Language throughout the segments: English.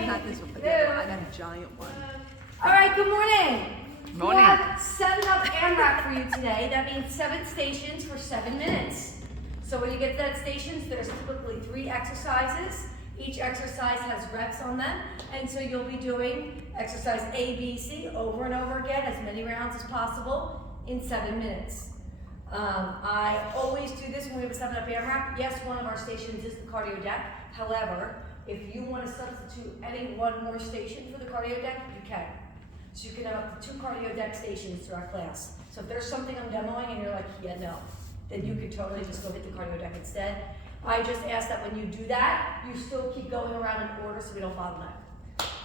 haven't had this one, but I got a giant one. All right, good morning. Morning. We have 7 up amrap for you today. That means 7 stations for 7 minutes. So when you get to that stations, there's typically 3 exercises. Each exercise has reps on them, and so you'll be doing exercise A, B, C over and over again, as many rounds as possible in 7 minutes. I always do this when we have a 7 up amrap. Yes, one of our stations is the cardio deck. However, if you want to substitute any one more station for the cardio deck, you can. So you can have up to 2 cardio deck stations through our class. So if there's something I'm demoing and you're like, yeah, no, then you could totally just go hit the cardio deck instead. I just ask that when you do that, you still keep going around in order so we don't bottleneck.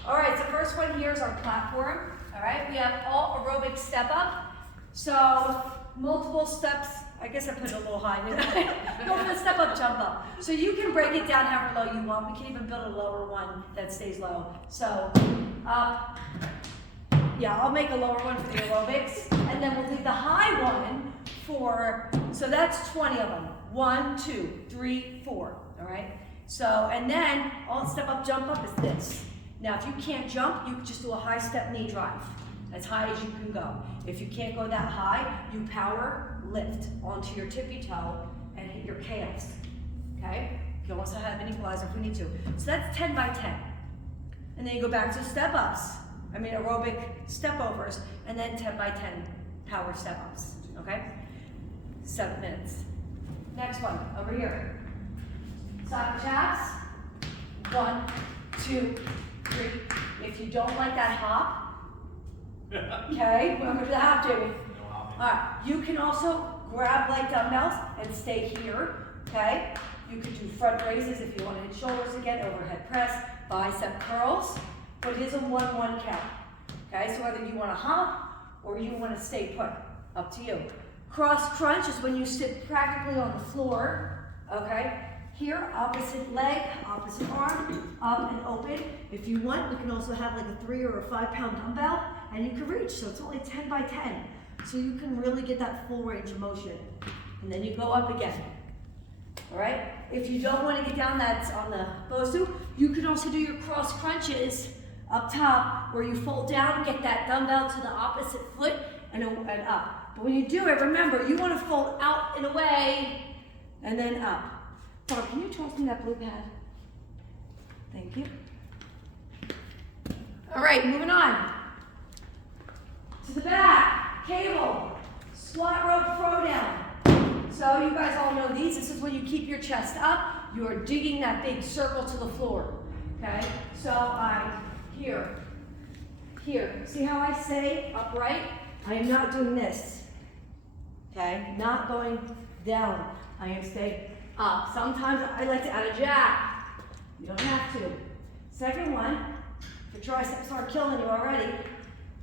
All right, so first one here is our platform. All right, we have all aerobic step up. So multiple steps. I guess I put it a little high, didn't I? Go for the step up, jump up. So you can break it down however low you want. We can even build a lower one that stays low. So up. Yeah, I'll make a lower one for the aerobics, and then we'll leave the high one for, so that's 20 of them. 1, 2, 3, 4, all right? So, and then all step up, jump up is this. Now, if you can't jump, you can just do a high step knee drive, as high as you can go. If you can't go that high, you power lift onto your tippy toe and hit your calves, okay? You can also have an equalizer if we need to. So that's 10 by 10. And then you go back to step ups. Aerobic step overs, and then 10 by 10 power step ups, okay? 7 minutes. Next one, over here. Soccer chaps. 1, 2, 3. If you don't like that hop, okay, we're gonna do the hop, Jamie. All right, you can also grab light dumbbells and stay here, okay? You could do front raises if you want to hit shoulders again, overhead press, bicep curls. But it is a 1-1 count, okay? So whether you want to hop or you want to stay put, up to you. Cross crunch is when you sit practically on the floor, okay? Here, opposite leg, opposite arm, up and open. If you want, we can also have like a 3 or a 5 pound dumbbell, and you can reach, so it's only 10 by 10. So you can really get that full range of motion. And then you go up again, all right? If you don't want to get down, that's on the BOSU, you can also do your cross crunches up top, where you fold down, get that dumbbell to the opposite foot, and up. But when you do it, remember, you want to fold out and away, and then up. Barb, can you toss me that blue pad? Thank you. All right, moving on. To the back, cable, squat rope throwdown. So you guys all know these. This is when you keep your chest up. You are digging that big circle to the floor, okay? So here. See how I stay upright? I am not doing this, okay? Not going down. I am staying up. Sometimes I like to add a jack. You don't have to. Second one, if your triceps are killing you already,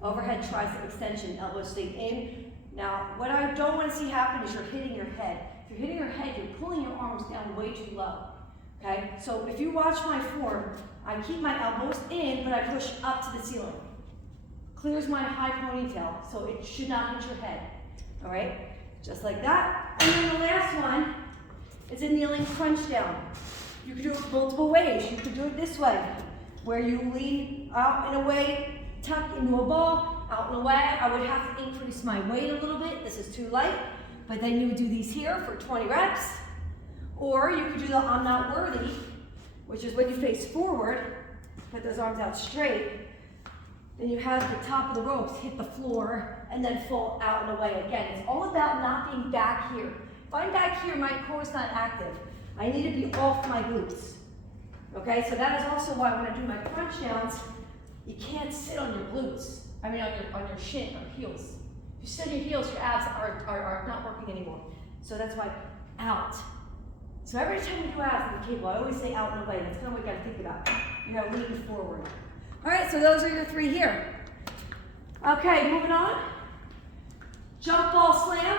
overhead tricep extension, elbows stay in. Now, what I don't want to see happen is you're hitting your head. If you're hitting your head, you're pulling your arms down way too low. Okay, so if you watch my form, I keep my elbows in, but I push up to the ceiling. Clears my high ponytail, so it should not hit your head. All right, just like that. And then the last one is a kneeling crunch down. You can do it multiple ways. You can do it this way, where you lean out and away, tuck into a ball, out and away. I would have to increase my weight a little bit. This is too light, but then you would do these here for 20 reps. Or you could do the I'm not worthy, which is when you face forward, put those arms out straight, then you have the top of the ropes hit the floor and then fall out and away again. It's all about not being back here. If I'm back here, my core is not active. I need to be off my glutes. Okay, so that is also why when I do my crunch downs, you can't sit on your glutes. On your shin or heels. If you sit on your heels, your abs are not working anymore. So that's why out. So every time you do abs in the cable, I always say out and away. That's kind of what you gotta think about. You gotta lean forward. All right, so those are your 3 here. Okay, moving on. Jump ball slam.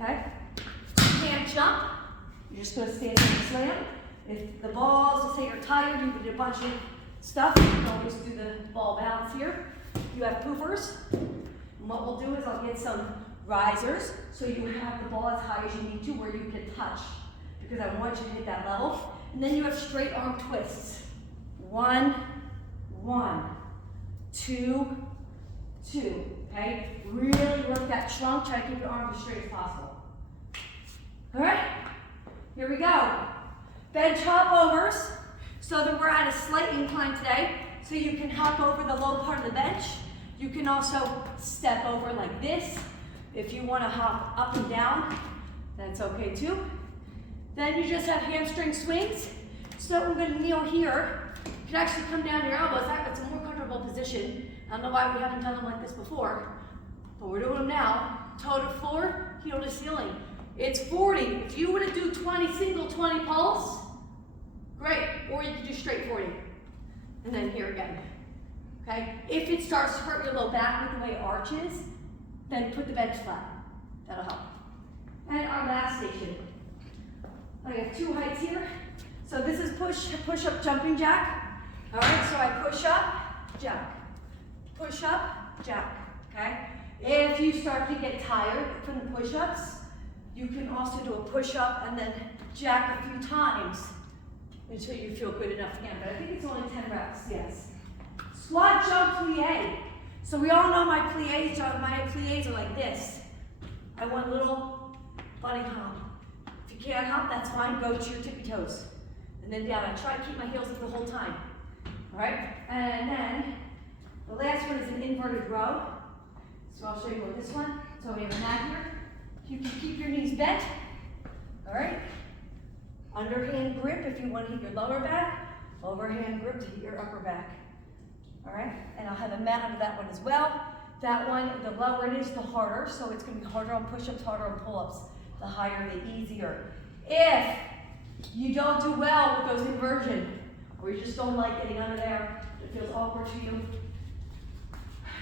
Okay. You can't jump. You're just gonna stand there and slam. If the balls, let's say you're tired, you did a bunch of stuff, you can always do the ball bounce here. You have poopers. And what we'll do is I'll get some risers, so you have the ball as high as you need to where you can touch, because I want you to hit that level. and then you have straight arm twists. 1, 1, 2, 2, okay? Really work that trunk, try to keep your arms as straight as possible. All right, here we go. Bench hop overs, so that we're at a slight incline today, so you can hop over the low part of the bench. You can also step over like this. If you want to hop up and down, that's okay too. Then you just have hamstring swings. So we're going to kneel here. You can actually come down your elbows. That's a more comfortable position. I don't know why we haven't done them like this before, but we're doing them now. Toe to floor, heel to ceiling. It's 40. If you were to do 20 single, 20 pulse, great. Or you could do straight 40. And then here again. Okay? If it starts to hurt your low back with the way it arches, then put the bench flat. That'll help. And our last station. I have 2 heights here. So this is push up, jumping jack. All right, so I push up, jack. Push up, jack. Okay? If you start to get tired from the push-ups, you can also do a push-up and then jack a few times until you feel good enough again. But I think it's only 10 reps, yes. Squat jump plie. So we all know my plies are like this. I want a little bunny hop. If you can't hop, that's fine. Go to your tippy toes. And then down. I try to keep my heels up the whole time. All right? And then the last one is an inverted row. So I'll show you what this one. So we have a mat here. You can keep your knees bent. All right? Underhand grip if you want to hit your lower back. Overhand grip to hit your upper back. All right? And I'll have a mat under that one as well. That one, the lower it is, the harder. So it's going to be harder on push-ups, harder on pull-ups. The higher, the easier. If you don't do well with those inversion, or you just don't like getting under there, it feels awkward to you,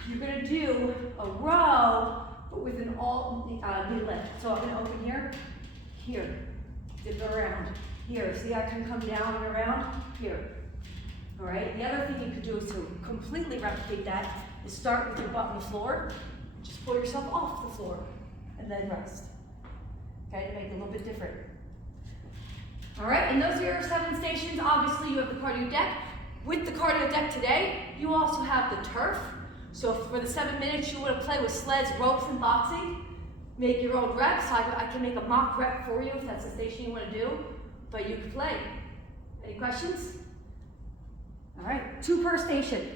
you're going to do a row, but with an knee lift. So I'm going to open here, here, dip around, here. See, I can come down and around, here. All right, the other thing you could do is to completely replicate that is start with your butt on the floor, just pull yourself off the floor, and then rest. Okay, to make it a little bit different. All right, and those are your 7 stations. Obviously, you have the cardio deck. With the cardio deck today, you also have the turf. So for the 7 minutes, you want to play with sleds, ropes, and boxing. Make your own reps. I can make a mock rep for you if that's the station you want to do, but you can play. Any questions? All right, 2 per station.